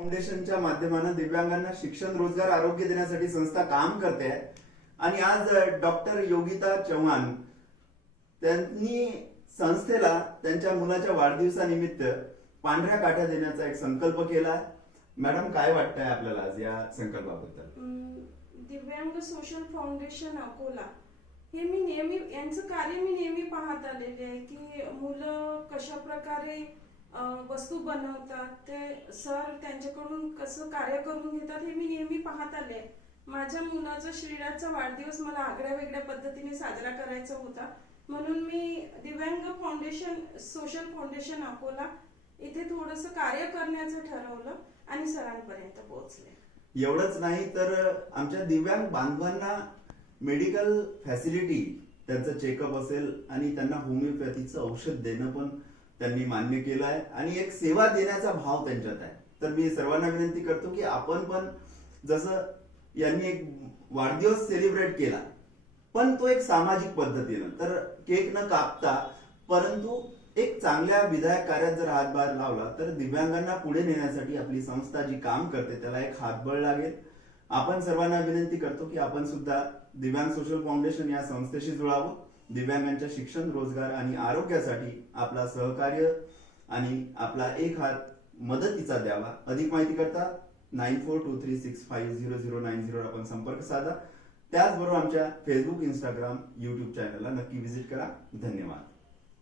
फाउंडेशनच्या माध्यमाने दिव्यांगांना शिक्षण, रोजगार, आरोग्य देण्यासाठी संस्था काम करते आहे. आणि आज डॉक्टर योगिता चव्हाण त्यांनी संस्थेला त्यांच्या मुलाच्या वाढदिवसानिमित्त पांढऱ्या काठ्या देण्याचा एक संकल्प केला. मॅडम, काय वाटतंय आपल्याला आज या संकल्पाबद्दल? दिव्यांग सोशल फाउंडेशन अकोला हे मी नेहमी यांचं कार्य मी नेहमी पाहत आलेले आहे की मुलं कशा प्रकारे वस्तू बनवतात, ते सर त्यांच्याकडून कसं कार्य करून घेतात हे मी नेहमी पाहत आले. माझ्या मुलाचा श्रीराजचा वाढदिवस मला आगळ्या वेगळ्या पद्धतीने साजरा करायचा होता, म्हणून मी दिव्यांग फाउंडेशन सोशल फाउंडेशन अकोला इथे थोडंसं कार्य करण्याचं ठरवलं आणि सरांपर्यंत पोहोचले. एवढंच नाही तर आमच्या दिव्यांग बांधवांना मेडिकल फॅसिलिटी, त्यांचं चेकअप असेल आणि त्यांना होमिओपॅथीचं औषध देणं पण त्यांनी मान्य केलं आहे आणि एक सेवा देण्याचा भाव त्यांच्यात आहे. तर मी सर्वांना विनंती करतो की आपण पण जसं यांनी एक वाढदिवस सेलिब्रेट केला, पण तो एक सामाजिक पद्धतीनं, तर केक न कापता, परंतु एक चांगल्या विधायक कार्यात जर हातभार लावला तर दिव्यांगांना पुढे नेण्यासाठी आपली संस्था जी काम करते त्याला एक हातबळ लागेल. आपण सर्वांना विनंती करतो की आपण सुद्धा दिव्यांग सोशल फाउंडेशन या संस्थेशी जुळावं. दिव्यांगांच्या शिक्षण, रोजगार आणि आरोग्यासाठी आपला सहकार्य आणि आपला एक हात मदतीचा द्यावा. अधिक माहिती करता 9423650090 आपण संपर्क साधा. त्याचबरोबर आमच्या फेसबुक, इंस्टाग्राम, युट्यूब चॅनलला नक्की व्हिजिट करा. धन्यवाद.